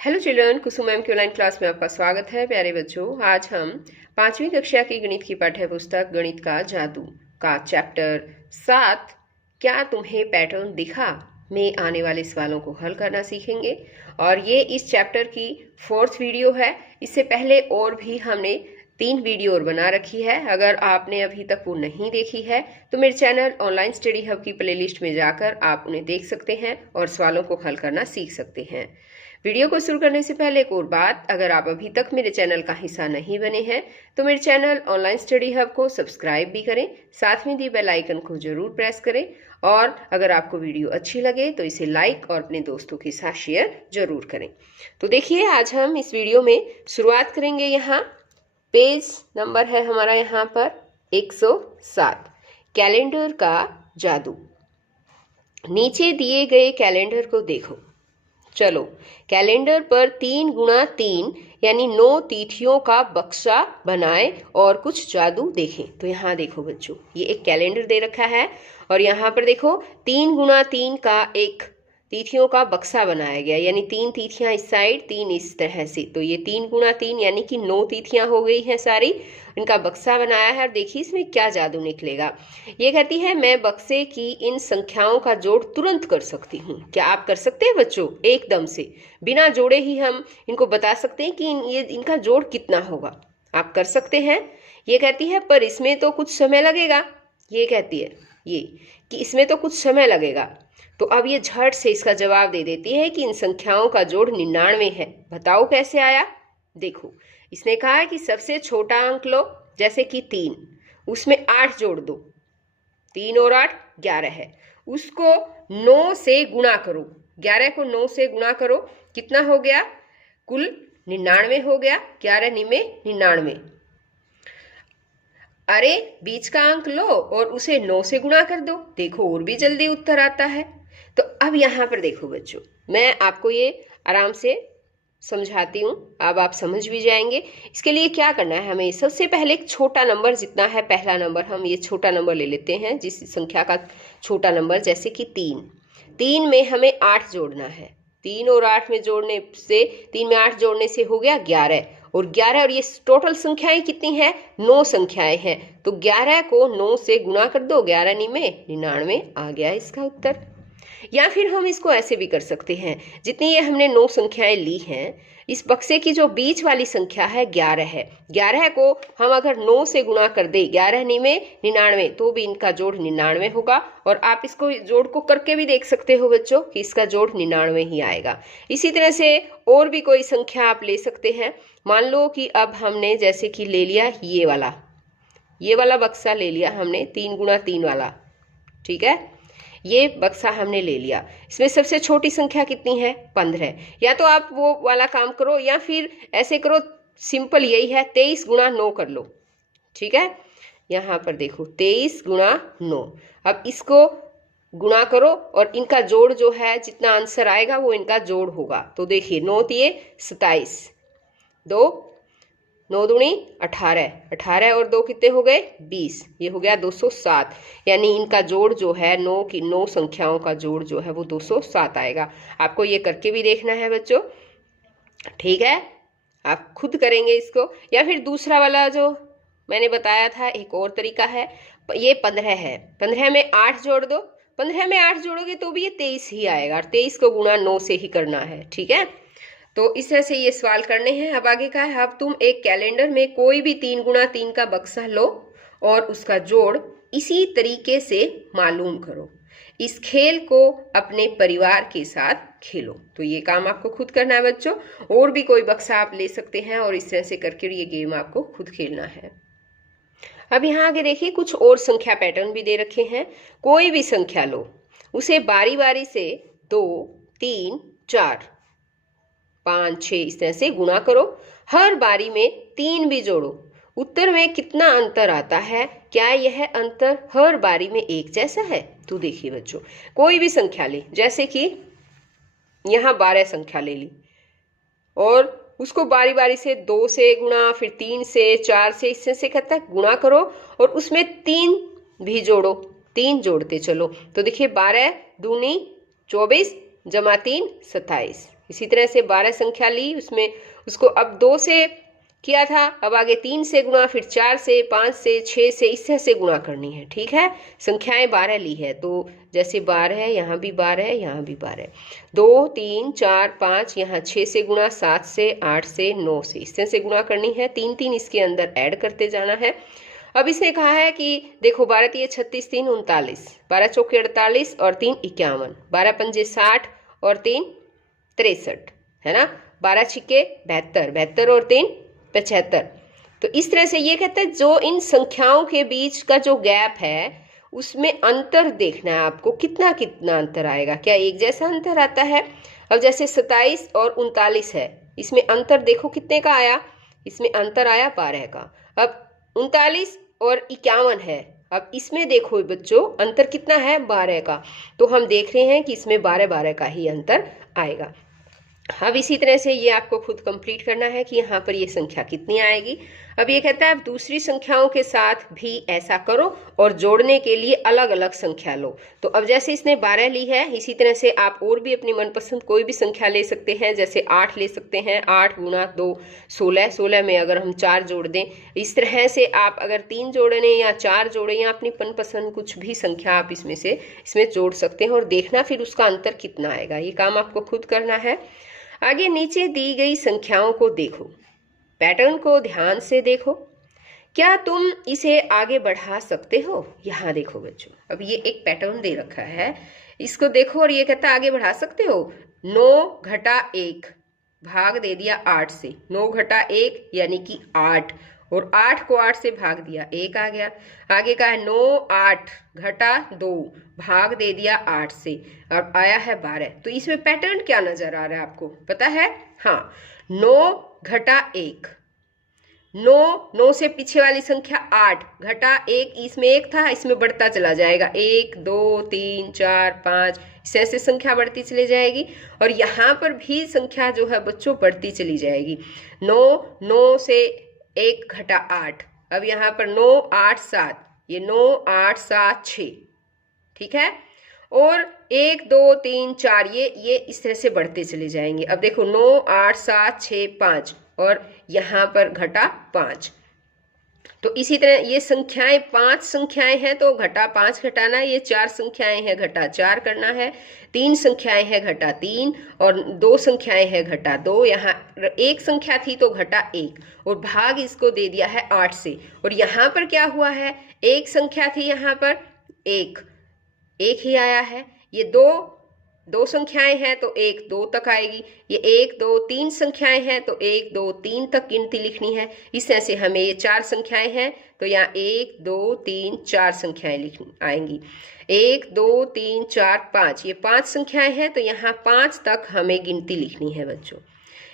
Hello children, कुसुम ma'am की online class में आपका स्वागत है। प्यारे बच्चों, आज हम 5वीं कक्षा की गणित की पाठ्य पुस्तक गणित का जादू का चैप्टर 7 क्या तुम्हें पैटर्न दिखा में आने वाले सवालों को हल करना सीखेंगे। और ये इस चैप्टर की 4th वीडियो है। इससे पहले और भी हमने 3 वीडियो और बना रखी है। अगर आपने अभी तक वो नहीं देखी है तो मेरे चैनल ऑनलाइन स्टडी हब की प्लेलिस्ट में जाकर आप उन्हें देख सकते हैं और सवालों को हल करना सीख सकते हैं। वीडियो को शुरू करने से पहले एक और बात, अगर आप अभी तक मेरे चैनल का हिस्सा नहीं बने हैं तो मेरे चैनल ऑनलाइन स्टडी हब को सब्सक्राइब भी करें, साथ में दिए बेल आइकन को जरूर प्रेस करें। और अगर आपको वीडियो अच्छी लगे तो इसे लाइक और अपने दोस्तों के साथ शेयर जरूर करें। तो देखिए, आज हम इस वीडियो में शुरुआत करेंगे। यहाँ पेज नंबर है हमारा यहाँ पर 107, कैलेंडर का जादू। नीचे दिए गए कैलेंडर को देखो। चलो, कैलेंडर पर 3 गुणा 3 यानी 9 तिथियों का बक्सा बनाएं और कुछ जादू देखें। तो यहाँ देखो बच्चों, ये एक कैलेंडर दे रखा है और यहाँ पर देखो 3 गुणा 3 का एक तिथियों का बक्सा बनाया गया, यानी 3 तिथियां इस साइड, 3 इस तरह से। तो ये 3 गुणा 3 यानी कि 9 तिथियां हो गई हैं सारी, इनका बक्सा बनाया है। और देखिए इसमें क्या जादू निकलेगा। ये कहती है मैं बक्से की इन संख्याओं का जोड़ तुरंत कर सकती हूँ। क्या आप कर सकते हैं बच्चों? एकदम से बिना जोड़े ही हम इनको बता सकते हैं कि ये इनका जोड़ कितना होगा। आप कर सकते हैं। ये कहती है पर इसमें तो कुछ समय लगेगा। ये कहती है ये कि इसमें तो कुछ समय लगेगा। तो अब ये झट से इसका जवाब दे देती है कि इन संख्याओं का जोड़ 99 है। बताओ कैसे आया। देखो, इसने कहा है कि सबसे छोटा अंक लो, जैसे कि 3, उसमें 8 जोड़ दो। 3 और 8 11 है। उसको 9 से गुणा करो। 11 को 9 से गुणा करो, कितना हो गया? कुल 99 हो गया। 11 निमे 99। अरे बीच का अंक लो और उसे 9 से गुणा कर दो। देखो और भी जल्दी उत्तर आता है। तो अब यहाँ पर देखो बच्चों, मैं आपको ये आराम से समझाती हूँ, अब आप समझ भी जाएंगे। इसके लिए क्या करना है हमें? सबसे पहले एक छोटा नंबर जितना है, पहला नंबर हम ये छोटा नंबर ले लेते हैं, जिस संख्या का छोटा नंबर, जैसे कि 3 में हमें 8 जोड़ना है। 3 और 8 में जोड़ने से, 3 में 8 जोड़ने से हो गया 11। और 11 और ये टोटल संख्याएं कितनी है? 9 संख्याएं हैं। तो 11 को 9 से गुणा कर दो, 11 निमे 99 आ गया इसका उत्तर। या फिर हम इसको ऐसे भी कर सकते हैं, जितनी ये हमने 9 संख्याएं ली हैं, इस बक्से की जो बीच वाली संख्या है 11 है। 11 को हम अगर 9 से गुणा कर दे, 11 निमे 99, तो भी इनका जोड़ 99 होगा। और आप इसको जोड़ को करके भी देख सकते हो बच्चों कि इसका जोड़ 99 ही आएगा। इसी तरह से और भी कोई संख्या आप ले सकते हैं। मान लो कि अब हमने जैसे कि ले लिया ये वाला बक्सा ले लिया हमने, 3 गुणा 3 वाला, ठीक है। ये बक्सा हमने ले लिया। इसमें सबसे छोटी संख्या कितनी है? 15। या तो आप वो वाला काम करो या फिर ऐसे करो, सिंपल यही है, 23 गुणा 9 कर लो, ठीक है। यहाँ पर देखो 23 गुणा 9। अब इसको गुणा करो और इनका जोड़ जो है, जितना आंसर आएगा वो इनका जोड़ होगा। तो देखिए 9 तिये 27, 2 9 दूनी 18, 18 और 2 कितने हो गए? 20। ये हो गया 207। यानी इनका जोड़ जो है, 9 संख्याओं का जोड़ जो है वो 207 आएगा। आपको ये करके भी देखना है बच्चों, ठीक है। आप खुद करेंगे इसको। या फिर दूसरा वाला जो मैंने बताया था, एक और तरीका है। ये 15 है, 15 में 8 जोड़ दो। 15 में 8 जोड़ोगे तो भी ये 23 ही आएगा, और 23 को गुणा 9 से ही करना है, ठीक है। तो इस तरह से ये सवाल करने हैं। अब आगे का है, अब तुम एक कैलेंडर में कोई भी 3 गुणा 3 का बक्सा लो और उसका जोड़ इसी तरीके से मालूम करो। इस खेल को अपने परिवार के साथ खेलो। तो ये काम आपको खुद करना है बच्चों। और भी कोई बक्सा आप ले सकते हैं और इस तरह से करके ये गेम आपको खुद खेलना है। अब यहाँ आगे देखिए, कुछ और संख्या पैटर्न भी दे रखे हैं। कोई भी संख्या लो, उसे बारी बारी से 2 3 4 5 6 इस तरह से गुणा करो। हर बारी में 3 भी जोड़ो। उत्तर में कितना अंतर आता है? क्या यह अंतर हर बारी में एक जैसा है? तो देखिए बच्चों, कोई भी संख्या ले, जैसे कि यहाँ 12 संख्या ले ली और उसको बारी बारी से 2 से गुणा, फिर 3 से, 4 से, इससे से कहता है गुणा करो और उसमें 3 भी जोड़ो, 3 जोड़ते चलो। तो देखिए 12 दूनी 24 जमा 3 27, इसी तरह से 12 संख्या ली, उसमें उसको अब 2 से किया था, अब आगे 3 से गुणा, फिर 4 से, 5 से, 6 से, इस तरह से गुणा करनी है। ठीक है, संख्याएं 12 ली है, तो जैसे 12 है, यहाँ भी 12 है, यहाँ भी 12 है, 2 3 4 5, यहाँ 6 से गुणा, 7 से, 8 से, 9 से, इस तरह से गुणा करनी है। 3 3 इसके अंदर ऐड करते जाना है। अब इसने कहा है कि देखो 12 तिये 36, 3 39, 12 चौके 48 और 3 51, 12 पंजे 60 और 3 63, है ना। 12 छिक्के 72, 72 और 3 75। तो इस तरह से ये कहता है जो इन संख्याओं के बीच का जो गैप है उसमें अंतर देखना है आपको, कितना कितना अंतर आएगा, क्या एक जैसा अंतर आता है। अब जैसे 27 और 39 है, इसमें अंतर देखो कितने का आया, इसमें अंतर आया 12 का। अब 39 और 51 है, अब इसमें देखो बच्चों अंतर कितना है, 12 का। तो हम देख रहे हैं कि इसमें 12 12 का ही अंतर आएगा। अब इसी तरह से ये आपको खुद कंप्लीट करना है कि यहाँ पर ये संख्या कितनी आएगी। अब ये कहता है अब दूसरी संख्याओं के साथ भी ऐसा करो और जोड़ने के लिए अलग अलग संख्या लो। तो अब जैसे इसने 12 ली है, इसी तरह से आप और भी अपनी मनपसंद कोई भी संख्या ले सकते हैं, जैसे 8 ले सकते हैं, 8 गुना 2 16, 16 में अगर हम 4 जोड़ दें, इस तरह से आप अगर 3 जोड़ने या 4 जोड़ें या अपनी मनपसंद कुछ भी संख्या आप इसमें जोड़ सकते हैं और देखना फिर उसका अंतर कितना आएगा। ये काम आपको खुद करना है। आगे नीचे दी गई संख्याओं को देखो, पैटर्न को ध्यान से देखो, क्या तुम इसे आगे बढ़ा सकते हो। यहाँ देखो बच्चों, अब ये एक पैटर्न दे रखा है, इसको देखो और ये कहता है आगे बढ़ा सकते हो। 9 घटा 1 भाग दे दिया 8 से, 9 घटा 1 यानी कि 8, और 8 को 8 से भाग दिया, 1 आ गया। आगे का है 9 8 घटा 2 भाग दे दिया 8 से, और आया है 12। तो इसमें पैटर्न क्या नजर आ रहा है आपको पता है। हाँ, 9 घटा 1, 9 से पीछे वाली संख्या 8 घटा 1, इसमें 1 था, इसमें बढ़ता चला जाएगा, 1 2 3 4 5, ऐसे संख्या बढ़ती चली जाएगी। और यहाँ पर भी संख्या जो है बच्चों बढ़ती चली जाएगी। 9 से 1 घटा 8, अब यहाँ पर 9 8 7, ये 9 8 7 6, ठीक है। और 1 2 3 4, ये इस तरह से बढ़ते चले जाएंगे। अब देखो 9 8 7 6 5, और यहाँ पर घटा 5। तो इसी तरह ये संख्याएं 5 संख्याएं हैं तो घटा 5 घटाना, ये 4 संख्याएं हैं घटा 4 करना है, 3 संख्याएं हैं घटा 3, और 2 संख्याएं हैं घटा 2, यहाँ 1 संख्या थी तो घटा 1, और भाग इसको दे दिया है 8 से। और यहाँ पर क्या हुआ है, 1 संख्या थी, यहाँ पर 1 ही आया है। ये दो संख्याएं हैं तो 1 2 तक आएगी। ये 1 2 3 संख्याएं हैं तो 1 2 3 तक गिनती लिखनी है। इस तरह से हमें ये 4 संख्याएं हैं तो यहाँ 1 2 3 4 संख्याएं लिखनी आएंगी। 1 2 3 4 5, ये 5 संख्याएं हैं तो यहाँ 5 तक हमें गिनती लिखनी है बच्चों।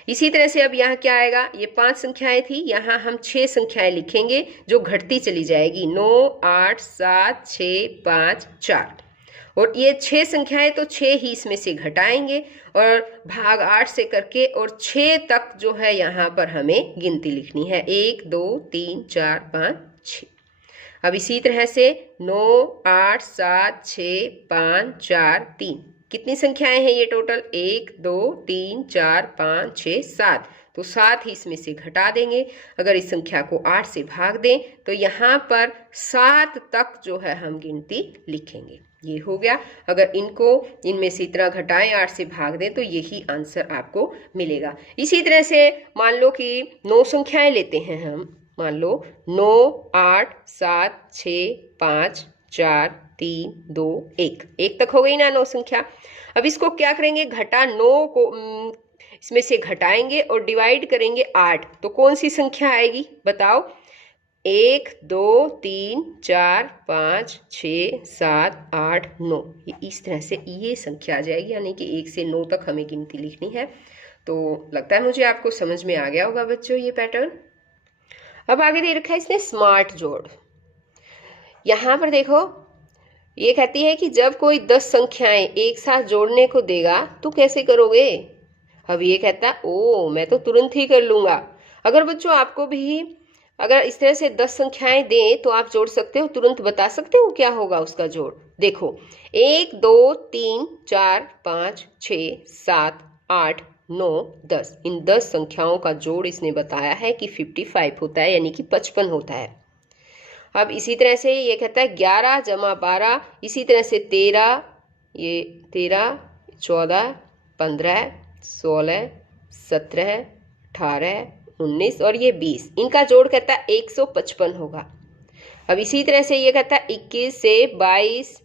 इसी तरह से अब यहाँ क्या आएगा, ये 5 संख्याएं थी, यहाँ हम 6 संख्याएं लिखेंगे जो घटती चली जाएगी, 9 8 7 6 5 4, और ये 6 संख्याएं तो 6 ही इसमें से घटाएंगे और भाग 8 से करके, और 6 तक जो है यहाँ पर हमें गिनती लिखनी है, 1 2 3 4 5 6। अब इसी तरह से 9 8 7 6 5 4 3, कितनी संख्याएं हैं ये टोटल, 1 2 3 4 5 6 7, तो 7 ही इसमें से घटा देंगे। अगर इस संख्या को 8 से भाग दें तो यहाँ पर 7 तक जो है हम गिनती लिखेंगे। ये हो गया। अगर इनमें से इतना घटाएं 8 से भाग दें तो यही आंसर आपको मिलेगा। इसी तरह से मान लो कि 9 संख्याएं लेते हैं हम, मान लो 9 8 7 6 5 4 3 2 1 तक हो गई ना 9 संख्या। अब इसको क्या करेंगे, घटा 9 को इसमें से घटाएंगे और डिवाइड करेंगे 8, तो कौन सी संख्या आएगी बताओ, 1 2 3 4 5 6 7 8 9, ये इस तरह से ये संख्या आ जाएगी, यानी कि 1 से 9 तक हमें गिनती लिखनी है। तो लगता है मुझे आपको समझ में आ गया होगा बच्चों ये पैटर्न। अब आगे दे रखा है इसने स्मार्ट जोड़। यहाँ पर देखो ये कहती है कि जब कोई 10 संख्याएं एक साथ जोड़ने को देगा तो कैसे करोगे। अब ये कहता है ओ मैं तो तुरंत ही कर लूँगा। अगर बच्चों आपको भी अगर इस तरह से 10 संख्याएं दें तो आप जोड़ सकते हो, तुरंत बता सकते हो क्या होगा उसका जोड़। देखो 1 2 3 4 5 6 7 8 9, 10, इन 10 संख्याओं का जोड़ इसने बताया है कि 55 होता है, यानी कि 55 होता है। अब इसी तरह से ये कहता है 11 जमा 12, इसी तरह से 13, ये 13, 14, 15, 16, 17, 18, 19 और ये 20, इनका जोड़ कहता है 155 होगा। अब इसी तरह से ये कहता है 21 से 22,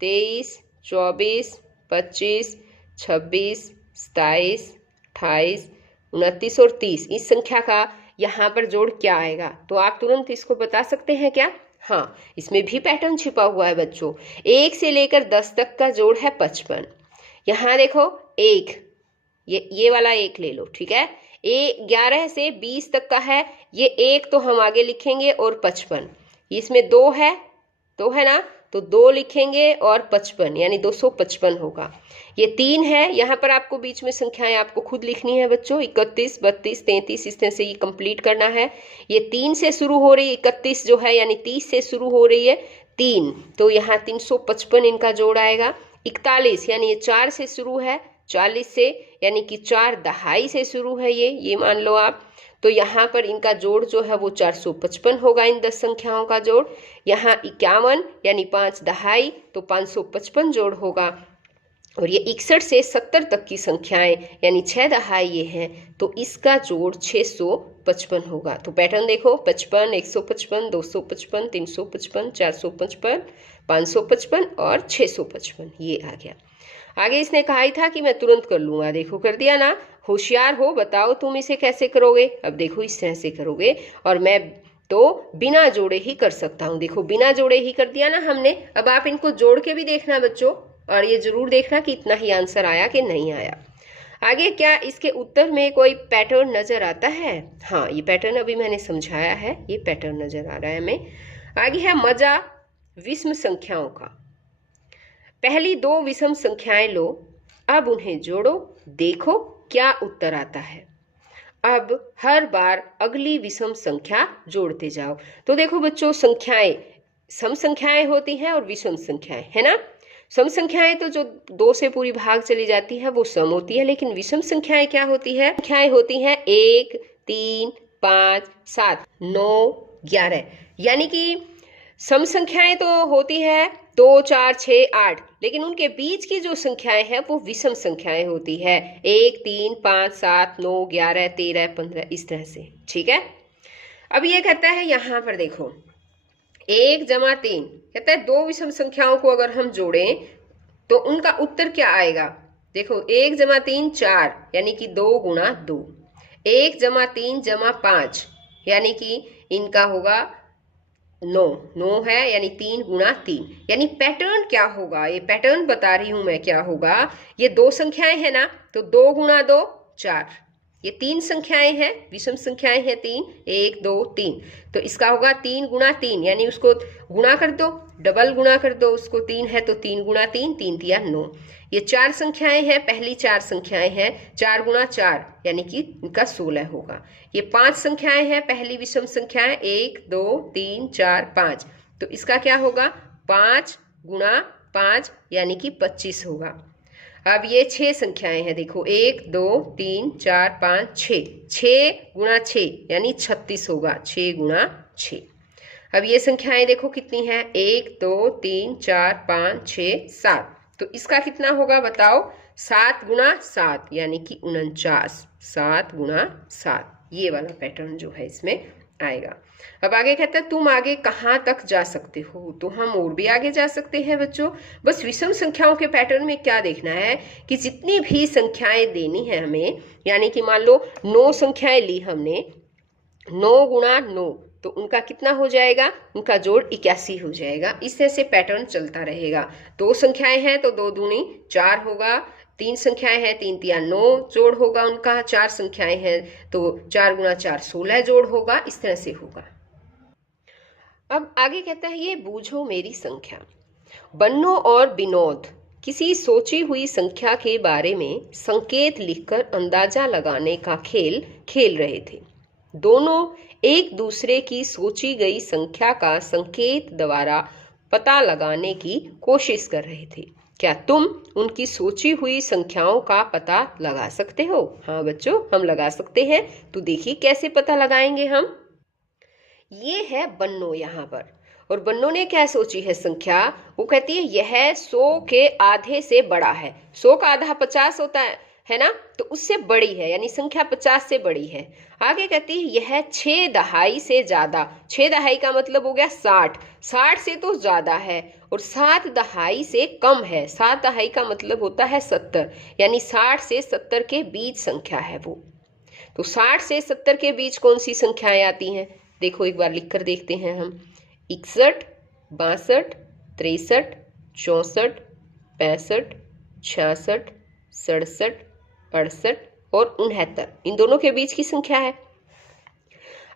23, 24, 25, 26, 27, 28, 29 और 30, इस संख्या का यहाँ पर जोड़ क्या आएगा? तो आप तुरंत इसको बता सकते हैं क्या? हाँ, इसमें भी पैटर्न छिपा हुआ है बच्चों। 1 से लेकर 10 तक का जोड़ है 55। यहाँ देखो 1, ये वाला 1 ले लो, ठीक है। 11 से 20 तक का है, ये 1 तो हम आगे लिखेंगे और 55, इसमें 2 है, 2 है ना, तो 2 लिखेंगे और 55 यानी 255 होगा। ये 3 है, यहाँ पर आपको बीच में संख्याएं आपको खुद लिखनी है बच्चों, 31, 32, 33, इस तरह से ये कंप्लीट करना है। ये 3 से शुरू हो रही है, 31 जो है यानी 30 से शुरू हो रही है 3, तो यहाँ 355 इनका जोड़ आएगा। 41 यानी ये 4 से शुरू है, 40 से यानी कि 4 दहाई से शुरू है ये मान लो आप, तो यहाँ पर इनका जोड़ जो है वो 455 होगा, इन 10 संख्याओं का जोड़। यहाँ 51 यानी 5 दहाई, तो 555 जोड़ होगा। और ये 61 से 70 तक की संख्याएं यानी 6 दहाई ये हैं, तो इसका जोड़ 655 होगा। तो पैटर्न देखो, 55, 155, 255, 355, 455, 555 और 655, ये आ गया। आगे इसने कहा ही था कि मैं तुरंत कर लूंगा, देखो कर दिया ना। होशियार हो, बताओ तुम इसे कैसे करोगे? अब देखो इस तरह से करोगे, और मैं तो बिना जोड़े ही कर सकता हूँ। देखो बिना जोड़े ही कर दिया ना हमने। अब आप इनको जोड़ के भी देखना बच्चों, और ये जरूर देखना कि इतना ही आंसर आया कि नहीं आया। आगे क्या इसके उत्तर में कोई पैटर्न नजर आता है? हाँ, ये पैटर्न अभी मैंने समझाया है, ये पैटर्न नजर आ रहा है हमें। आगे है मजा विषम संख्याओं का। पहली 2 विषम संख्याएं लो, अब उन्हें जोड़ो, देखो क्या उत्तर आता है। अब हर बार अगली विषम संख्या जोड़ते जाओ। तो देखो बच्चों, संख्याएं सम संख्याएं होती हैं और विषम संख्याएं, है ना। सम संख्याएं तो जो 2 से पूरी भाग चली जाती है वो सम होती है, लेकिन विषम संख्याएं क्या होती है? संख्याएं होती हैं 1, 3, 5, 7, 9, 11, यानी कि सम संख्याएं तो होती है 2, 4, 6, 8, लेकिन उनके बीच की जो संख्याएं हैं वो विषम संख्याएं होती है, 1, 3, 5, 7, 9, 11, 13, 15, इस तरह से, ठीक है। अब ये कहता है यहाँ पर देखो 1 जमा 3, कहता है 2 विषम संख्याओं को अगर हम जोड़ें तो उनका उत्तर क्या आएगा? देखो 1 जमा 3 4, यानी कि 2 गुणा 2, 1 जमा 3 जमा 5, यानी कि इनका होगा 9 है, यानी 3 गुणा 3, यानी पैटर्न क्या होगा? ये पैटर्न बता रही हूं मैं क्या होगा। ये 2 संख्याएं है ना, तो 2 गुणा 2 4, ये 3 संख्याएं हैं, विषम संख्याएं हैं 3, 1, 2, 3, तो इसका होगा 3 गुणा 3, यानी उसको गुणा कर दो, डबल गुणा कर दो उसको, 3 है तो 3 गुणा 3, 3 तिया 9। ये 4 संख्याएं हैं, पहली 4 संख्याएं हैं, 4 गुणा 4 यानी कि इनका 16 होगा। ये 5 संख्याएं हैं, पहली विषम संख्याएं 1, 2, 3, 4, 5, तो इसका क्या होगा? 5 गुणा 5 यानी कि 25 होगा। अब ये 6 संख्याएं हैं, देखो 1, 2, 3, 4, 5, 6, 6 गुणा 6 यानी 36 होगा, 6 गुणा 6। अब ये संख्याएं देखो कितनी हैं, 1, 2, 3, 4, 5, 6, 7, तो इसका कितना होगा बताओ? 7 गुणा 7 यानी कि 49, 7 गुणा 7, ये वाला पैटर्न जो है इसमें आएगा। अब आगे कहता है तुम आगे कहाँ तक जा सकते हो? तो हम और भी आगे जा सकते हैं बच्चों। बस विषम संख्याओं के पैटर्न में क्या देखना है कि जितनी भी संख्याएं देनी है हमें, यानी कि मान लो 9 संख्याएं ली हमने, 9 गुणा 9, तो उनका कितना हो जाएगा? उनका जोड़ 81 हो जाएगा। इस तरह से पैटर्न चलता रहेगा। 2 संख्याएं हैं तो 2 दूनी 4 होगा, 3 संख्याएं हैं 3 तिया 9 जोड़ होगा उनका, 4 संख्याएं हैं तो 4 गुणा 4 16 जोड़ होगा, इस तरह से होगा। अब आगे कहता है ये बूझो मेरी संख्या। बन्नो और विनोद किसी सोची हुई संख्या के बारे में संकेत लिखकर अंदाजा लगाने का खेल खेल रहे थे। दोनों एक दूसरे की सोची गई संख्या का संकेत द्वारा पता लगाने की कोशिश कर रहे थे। क्या तुम उनकी सोची हुई संख्याओं का पता लगा सकते हो? हाँ बच्चों, हम लगा सकते हैं। तो देखिए कैसे पता लगाएंगे हम। ये है बन्नो यहाँ पर, और बन्नो ने क्या सोची है संख्या? वो कहती है यह 100 के आधे से बड़ा है। 100 का आधा 50 होता है ना, तो उससे बड़ी है, यानी संख्या 50 से बड़ी है। आगे कहती है यह 6 दहाई से ज्यादा। 6 दहाई का मतलब हो गया 60, 60 से तो ज्यादा है, और 7 दहाई से कम है। 7 दहाई का मतलब होता है 70, यानी 60 से 70 के बीच संख्या है वो। तो 60 से 70 के बीच कौन सी संख्याएं आती हैं? देखो एक बार लिख कर देखते हैं हम। 61, 62, 63, 64, 65, 66, 67, 68 और 69, इन दोनों के बीच की संख्या है।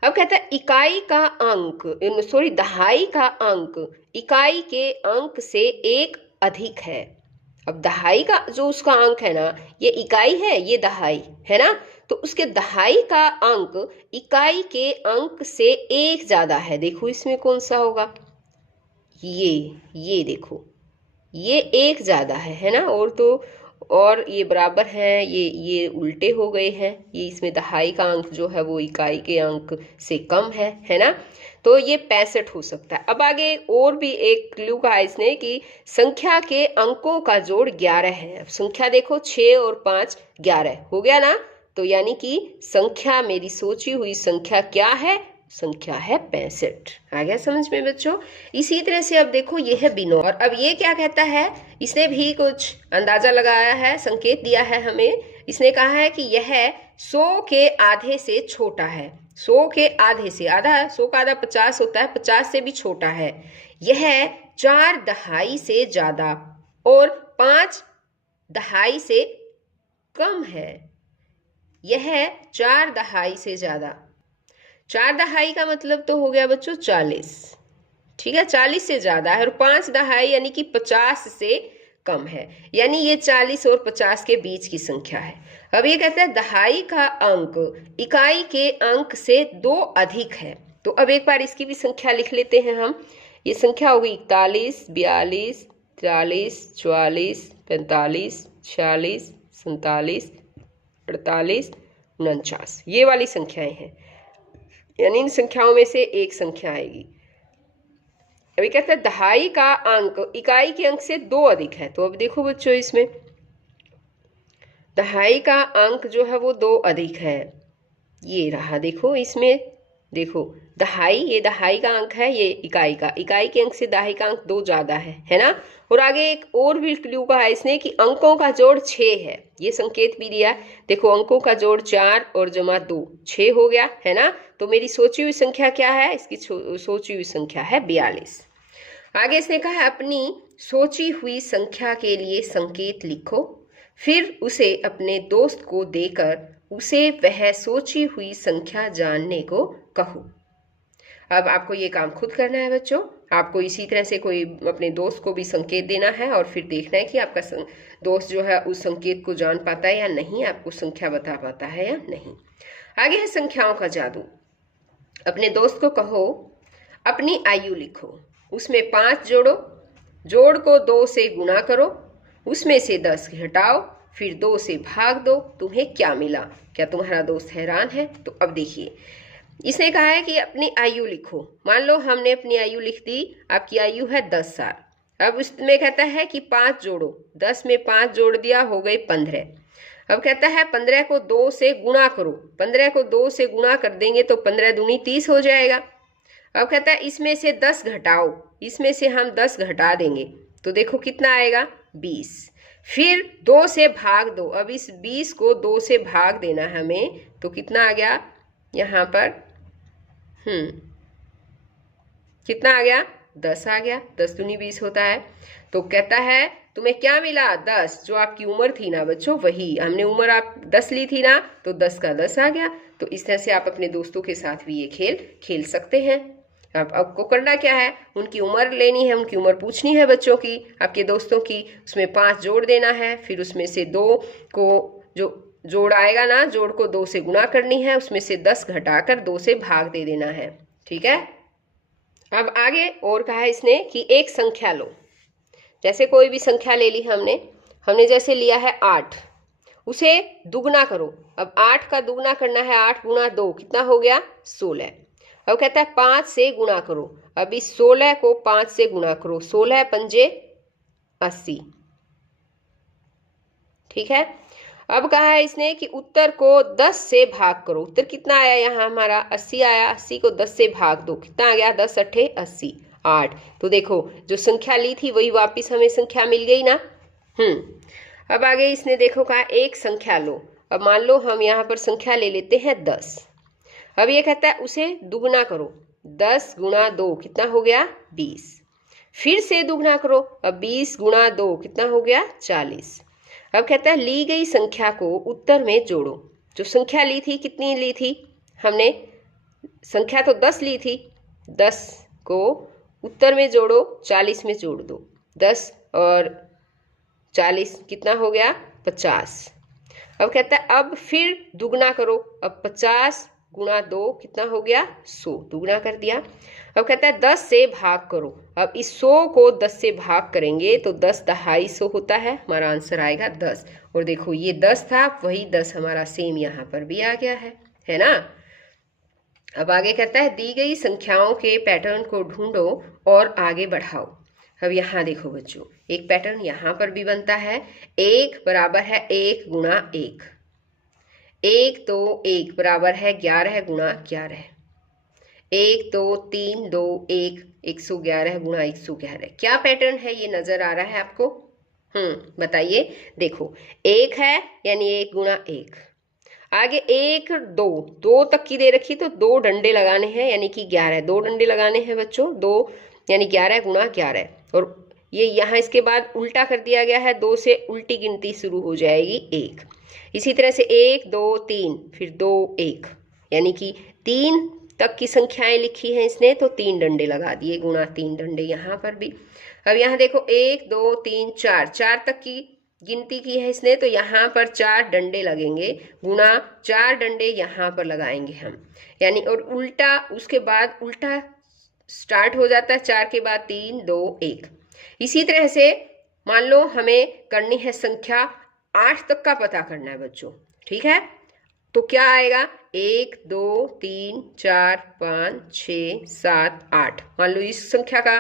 अब कहता है इकाई का अंक, दहाई का अंक इकाई के अंक से एक अधिक है। अब दहाई का जो उसका अंक है ना, ये इकाई है, ये दहाई है ना, तो उसके दहाई का अंक इकाई के अंक से एक ज्यादा है। देखो इसमें कौन सा होगा? ये देखो, ये एक ज्यादा है ना, और ये बराबर है, ये उल्टे हो गए हैं। ये इसमें दहाई का अंक जो है वो इकाई के अंक से कम है ना, तो ये 65 हो सकता है। अब आगे और भी एक क्लू कहा इसने कि संख्या के अंकों का जोड़ 11 है। अब संख्या देखो 6 और 5 11 हो गया ना, तो यानी कि संख्या, मेरी सोची हुई संख्या क्या है? संख्या है 65। आ गया समझ में बच्चों? इसी तरह से अब देखो ये है बिनो, और अब ये क्या कहता है? इसने भी कुछ अंदाजा लगाया है, संकेत दिया है हमें। इसने कहा है कि यह 100 के आधे से छोटा है। 100 के आधे से, आधा 100 का आधा 50 होता है, 50 से भी छोटा है। यह 4 दहाई से ज्यादा और 5 दहाई से कम है। यह 4 दहाई से ज्यादा, 4 दहाई का मतलब तो हो गया बच्चों 40, ठीक है, 40 से ज्यादा है, और 5 दहाई यानी कि 50 से कम है, यानी ये 40 और 50 के बीच की संख्या है। अब ये कहता है दहाई का अंक इकाई के अंक से 2 अधिक है। तो अब एक बार इसकी भी संख्या लिख लेते हैं हम। ये संख्या होगी 41, 42, 43, 44, 45, 46, 47, 48, 49, ये वाली संख्याएं हैं, यानी इन संख्याओं में से एक संख्या आएगी। अभी कहते हैं दहाई का अंक इकाई के अंक से 2 अधिक है। तो अब देखो बच्चों, इसमें दहाई का अंक जो है वो 2 अधिक है। ये रहा, देखो इसमें, देखो दहाई, ये दहाई का अंक है, ये इकाई के अंक से दहाई का अंक 2 ज्यादा है ना। और आगे एक और भी क्लू कहा है इसने कि अंकों का जोड़ 6 है। ये संकेत भी दिया, देखो अंकों का जोड़ 4 और जमा 2 6 हो गया है ना। तो मेरी सोची हुई संख्या क्या है? इसकी सोची हुई संख्या है 42। आगे इसने कहा है अपनी सोची हुई संख्या के लिए संकेत लिखो, फिर उसे अपने दोस्त को देकर उसे वह सोची हुई संख्या जानने को कहो। अब आपको ये काम खुद करना है बच्चों। आपको इसी तरह से कोई अपने दोस्त को भी संकेत देना है, और फिर देखना है कि आपका दोस्त जो है उस संकेत को जान पाता है या नहीं, आपको संख्या बता पाता है या नहीं। आगे है संख्याओं का जादू। अपने दोस्त को कहो अपनी आयु लिखो, उसमें 5 जोड़ो, जोड़ को 2 से गुणा करो, उसमें से 10 घटाओ, फिर 2 से भाग दो, तुम्हें क्या मिला? क्या तुम्हारा दोस्त हैरान है? तो अब देखिए, इसने कहा है कि अपनी आयु लिखो। मान लो हमने अपनी आयु लिख दी, आपकी आयु है 10 साल। अब उसमें कहता है कि 5 जोड़ो, 10 में 5 जोड़ दिया, हो गए 15। अब कहता है 15 को 2 से गुणा करो, 15 को 2 से गुणा कर देंगे तो 15 दूनी 30 हो जाएगा। अब कहता है इसमें से 10 घटाओ, इसमें से हम 10 घटा देंगे तो देखो कितना आएगा 20। फिर 2 से भाग दो, अब इस 20 को 2 से भाग देना है हमें, तो कितना आ गया यहाँ पर, कितना आ गया 10 आ गया। 10 दूनी 20 होता है। तो कहता है तुम्हें क्या मिला? 10। जो आपकी उम्र थी ना बच्चों, वही हमने उम्र आप 10 ली थी ना, तो 10 का 10 आ गया। तो इस तरह से आप अपने दोस्तों के साथ भी ये खेल खेल सकते हैं। अब आपको करना क्या है, उनकी उम्र लेनी है, उनकी उम्र पूछनी है बच्चों की, आपके दोस्तों की, उसमें 5 जोड़ देना है, फिर उसमें से 2 को जो जोड़ आएगा ना, जोड़ को 2 से गुणा करनी है, उसमें से 10 घटाकर 2 से भाग दे देना है, ठीक है। अब आगे और कहा है इसने कि एक संख्या लो जैसे कोई भी संख्या ले ली हमने जैसे लिया है 8, उसे दुगना करो। अब 8 का दुगना करना है, 8 गुणा 2 कितना हो गया 16। अब कहता है 5 से गुणा करो। अब इस 16 को 5 से गुणा करो, 16 पंजे 80। ठीक है। अब कहा है इसने कि उत्तर को 10 से भाग करो। उत्तर कितना आया यहाँ हमारा 80 आया, 80 को 10 से भाग दो, कितना आ गया 10 अट्ठे 80 8। तो देखो जो संख्या ली थी वही वापस हमें संख्या मिल गई ना। अब आगे इसने देखो कहा एक संख्या लो। अब मान लो हम यहाँ पर संख्या ले लेते हैं 10। अब ये कहता है उसे दुगना करो, 10 गुणा 2 कितना हो गया 20। फिर से दुगना करो, अब 20 गुणा 2 कितना हो गया 40। अब कहता है ली गई संख्या को उत्तर में जोड़ो। जो संख्या ली थी कितनी ली थी हमने, संख्या तो 10 ली थी, 10 को उत्तर में जोड़ो, 40 में जोड़ दो। 10 और 40 कितना हो गया 50। अब कहता है अब फिर दुगना करो। अब 50 गुणा 2 कितना हो गया 100, दुगना कर दिया। अब कहता है 10 से भाग करो। अब इस 100 को 10 से भाग करेंगे तो 10 250 होता है, हमारा आंसर आएगा 10। और देखो ये 10 था, वही 10 हमारा सेम यहाँ पर भी आ गया है ना। अब आगे कहता है दी गई संख्याओं के पैटर्न को ढूंढो और आगे बढ़ाओ। अब यहाँ देखो बच्चों, एक पैटर्न यहाँ पर भी बनता है। 1 बराबर है 1 गुणा 1, 1 तो 1 बराबर है 11 गुणा 11, 1 2 3 2 1 111 गुणा 111। क्या पैटर्न है ये नजर आ रहा है आपको? बताइए। देखो 1 है यानी 1 गुणा 1, आगे 1 2 2 तक की दे रखी तो 2 डंडे लगाने हैं यानी कि 11, 2 डंडे लगाने हैं बच्चों, 2 यानी 11 गुणा 11। और ये यहाँ इसके बाद उल्टा कर दिया गया है, 2 से उल्टी गिनती शुरू हो जाएगी 1। इसी तरह से 1 2 3 फिर 2 1 यानी कि 3 तक की संख्याएं लिखी हैं इसने तो 3 डंडे लगा दिए, गुणा 3 डंडे यहाँ पर भी। अब यहाँ देखो 1 2 3 4 4 तक की गिनती की है इसने तो यहाँ पर 4 डंडे लगेंगे, गुणा 4 डंडे यहाँ पर लगाएंगे हम, यानी और उल्टा उसके बाद उल्टा स्टार्ट हो जाता है, 4 के बाद 3 2 1। इसी तरह से मान लो हमें करनी है संख्या 8 तक का पता करना है बच्चों। ठीक है, तो क्या आएगा 1 2 3 4 5 6 7 8। मान लो इस संख्या का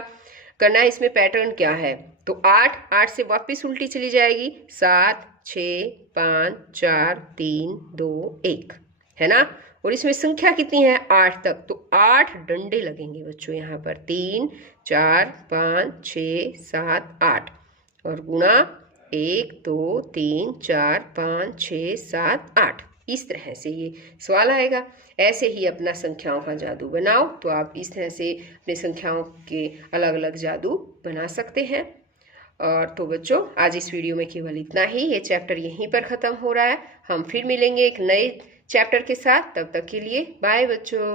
करना है, इसमें पैटर्न क्या है तो 8 से वापस उल्टी चली जाएगी, 7 6 5 4 3 2 1 है ना। और इसमें संख्या कितनी है 8 तक, तो 8 डंडे लगेंगे बच्चों यहाँ पर, 3 4 5 6 7 8 और गुणा 1 2 3 4 5 6 7 8। इस तरह से ये सवाल आएगा। ऐसे ही अपना संख्याओं का जादू बनाओ, तो आप इस तरह से अपने संख्याओं के अलग अलग जादू बना सकते हैं। और तो बच्चों आज इस वीडियो में केवल इतना ही, ये चैप्टर यहीं पर ख़त्म हो रहा है। हम फिर मिलेंगे एक नए चैप्टर के साथ, तब तक के लिए बाय बच्चों।